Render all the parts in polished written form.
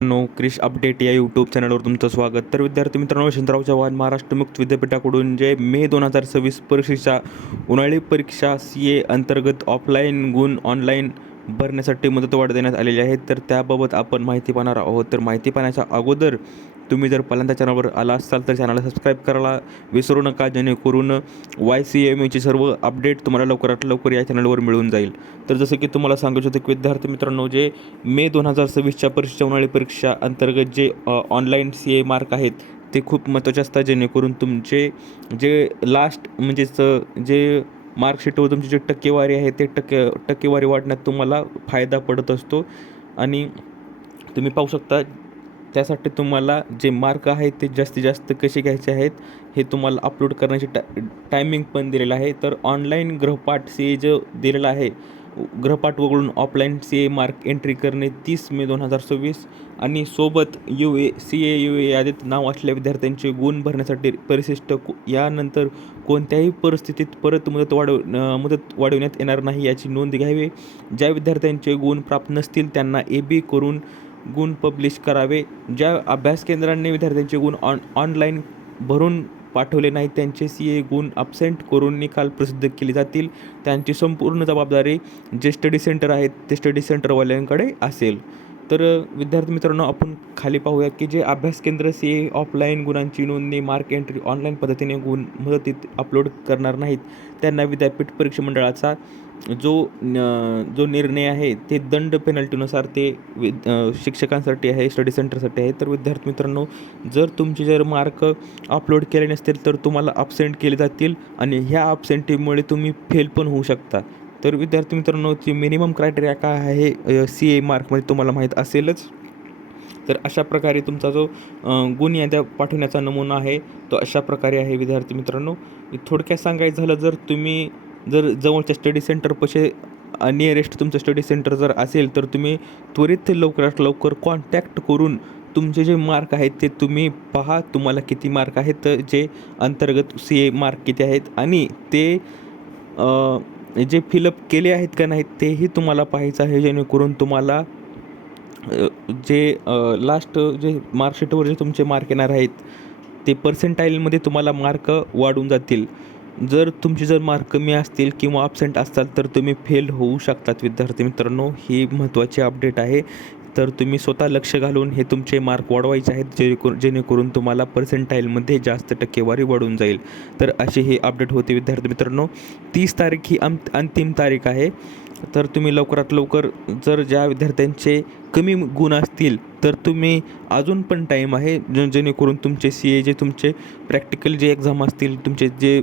Krish update या YouTube चॅनलवर तुमचं स्वागत. तर विद्यार्थी मित्रांनो, यशवंतराव चव्हाण महाराष्ट्र मुक्त विद्यापीठाकडून जे मे 2026 परीक्षेच्या उन्हाळी परीक्षा CA अंतर्गत ऑफलाईन गुण ऑनलाईन भरण्यासाठी मुदतवाढ देण्यात आलेली आहे. तर त्याबाबत आपण माहिती पाहणार आहोत. तर माहिती पाहण्याच्या अगोदर तुम्ही जर पहिल्यांदा चॅनलवर आला असाल तर चॅनलला सबस्क्राईब करायला विसरू नका, जेणेकरून YCMEची सर्व अपडेट तुम्हाला लवकरात लवकर या चॅनलवर मिळून जाईल. तर जसं की तुम्हाला सांगायचं होतं की विद्यार्थी मित्रांनो, जे मे 2026च्या परीक्षेच्या उन्हाळी परीक्षा अंतर्गत जे ऑनलाईन CA मार्क आहेत ते खूप महत्त्वाचे असतात, जेणेकरून तुमचे जे लास्ट म्हणजेच जे मार्कशीटवर तुमची जी टक्केवारी आहे ते टक्केवारी वाढण्यात तुम्हाला फायदा पडत असतो. आणि तुम्ही पाहू शकता त्यासाठी तुम्हाला जे मार्क आहेत ते जास्तीत जास्त कसे घ्यायचे आहेत हे तुम्हाला अपलोड करण्याची टायमिंग पण दिलेलं आहे. तर ऑनलाईन गृहपाठ CA जो दिलेला आहे, गृहपाठ वगळून ऑफलाईन CA मार्क एंट्री करणे 30 मे 2026 आणि सोबत CA UA यादीत नाव असलेल्या विद्यार्थ्यांचे गुण भरण्यासाठी परिशिष्ट यानंतर कोणत्याही परिस्थितीत परत मुदत वाढवण्यात येणार नाही याची नोंद घ्यावी. ज्या विद्यार्थ्यांचे गुण प्राप्त नसतील त्यांना AB करून गुण पब्लिश करावे. ज्या अभ्यास केंद्रांनी विद्यार्थ्यांचे गुण ऑनलाईन भरून पाठवले नाहीत त्यांचे CA गुण ॲबसेंट करून निकाल प्रसिद्ध केले जातील. त्यांची संपूर्ण जबाबदारी जे स्टडी सेंटर आहेत ते स्टडी सेंटरवाल्यांकडे असेल. तर विद्यार्थी मित्रांनो, आपण खाली पाहूया की जे अभ्यास केंद्र CA ऑफलाईन गुणांची नोंदणी मार्क एंट्री ऑनलाईन पद्धतीने गुण मुदतीत अपलोड करणार नाहीत त्यांना विद्यापीठ परीक्षा मंडळाचा जो निर्णय आहे ते दंड पेनल्टीनुसार ते शिक्षकांसाठी आहे, स्टडी सेंटरसाठी आहे. तर विद्यार्थी मित्रांनो, जर मार्क अपलोड केले नसतील तर तुम्हाला ॲबसेंट केले जातील आणि ह्या ॲबसेंटीमुळे तुम्ही फेल पण होऊ शकता. तर विद्यार्थी मित्रांनो, ची मिनिमम क्रायटेरिया काय आहे CA मार्कमध्ये तुम्हाला माहीत असेलच. तर अशा प्रकारे तुमचा जो गुण याद्या पाठवण्याचा नमुना आहे तो अशा प्रकारे आहे. विद्यार्थी मित्रांनो, थोडक्यात सांगायचं झालं, जर जवळच्या स्टडी सेंटरपाशी नियरेस्ट तुमचं स्टडी सेंटर जर असेल तर तुम्ही त्वरित लवकरात लवकर कॉन्टॅक्ट करून तुमचे जे मार्क आहेत ते तुम्ही पहा, तुम्हाला किती मार्क आहेत, जे अंतर्गत CA मार्क किती आहेत आणि ते जे फिलअप केले आहेत का नाहीत तेही तुम्हाला पाहायचं आहे, जेणेकरून तुम्हाला जे लास्ट जे मार्कशीटवर जे तुमचे मार्क येणार आहेत ते पर्सेंटाईलमध्ये तुम्हाला मार्क वाढून जातील. जर मार्क कमी असतील किंवा ॲबसेंट असताल तर तुम्ही फेल होऊ शकतात. विद्यार्थी मित्रांनो, ही महत्त्वाची अपडेट आहे. तर तुम्ही स्वतः लक्ष घालून हे तुमचे मार्क वाढवायचे आहेत, जेणेकरून तुम्हाला पर्सेंटाईलमध्ये जास्त टक्केवारी वाढून जाईल. तर अशी ही अपडेट होती. विद्यार्थी मित्रांनो, 30 तारीख ही अंतिम तारीख आहे. तर तुम्ही लवकरात लवकर, ज्या विद्यार्थ्यांचे कमी गुण असतील तर तुम्ही अजून पण टाईम आहे, जेणेकरून तुमचे CA जे तुमचे प्रॅक्टिकल जे एक्झाम असतील, तुमचे जे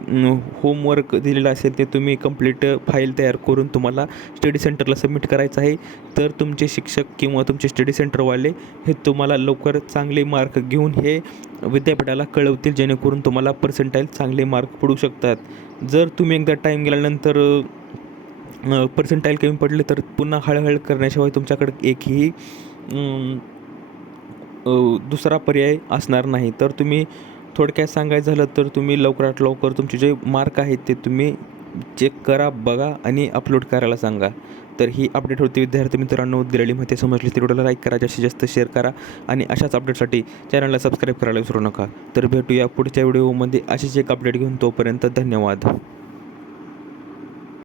होमवर्क दिलेलं असेल ते तुम्ही कंप्लीट फाईल तयार करून तुम्हाला स्टडी सेंटरला सबमिट करायचं आहे. तर तुमचे शिक्षक किंवा तुमचे स्टडी सेंटरवाले हे तुम्हाला लवकर चांगले मार्क घेऊन हे विद्यापीठाला कळवतील, जेणेकरून तुम्हाला पर्सेंटाईल चांगले मार्क पडू शकतात. जर तुम्ही एकदा टाईम गेल्यानंतर पर्सेंटाईल कमी पडले तर पुन्हा हळहळ करण्याशिवाय तुमच्याकडे एकही दुसरा पर्याय असणार नाही. तर तुम्ही थोडक्यात सांगायचं झालं तर तुम्ही लवकरात लवकर तुमचे जे मार्क आहेत ते तुम्ही चेक करा, बघा आणि अपलोड करायला सांगा. तर ही अपडेट होती. विद्यार्थी मित्रांनो, दिलेली माहिती समजली तर व्हिडिओला लाईक करा, जास्तीत जास्त शेअर करा आणि अशाच अपडेटसाठी चॅनलला सबस्क्राईब करायला विसरू नका. तर भेटूया पुढच्या व्हिडिओमध्ये अशीच एक अपडेट घेऊन. तोपर्यंत धन्यवाद.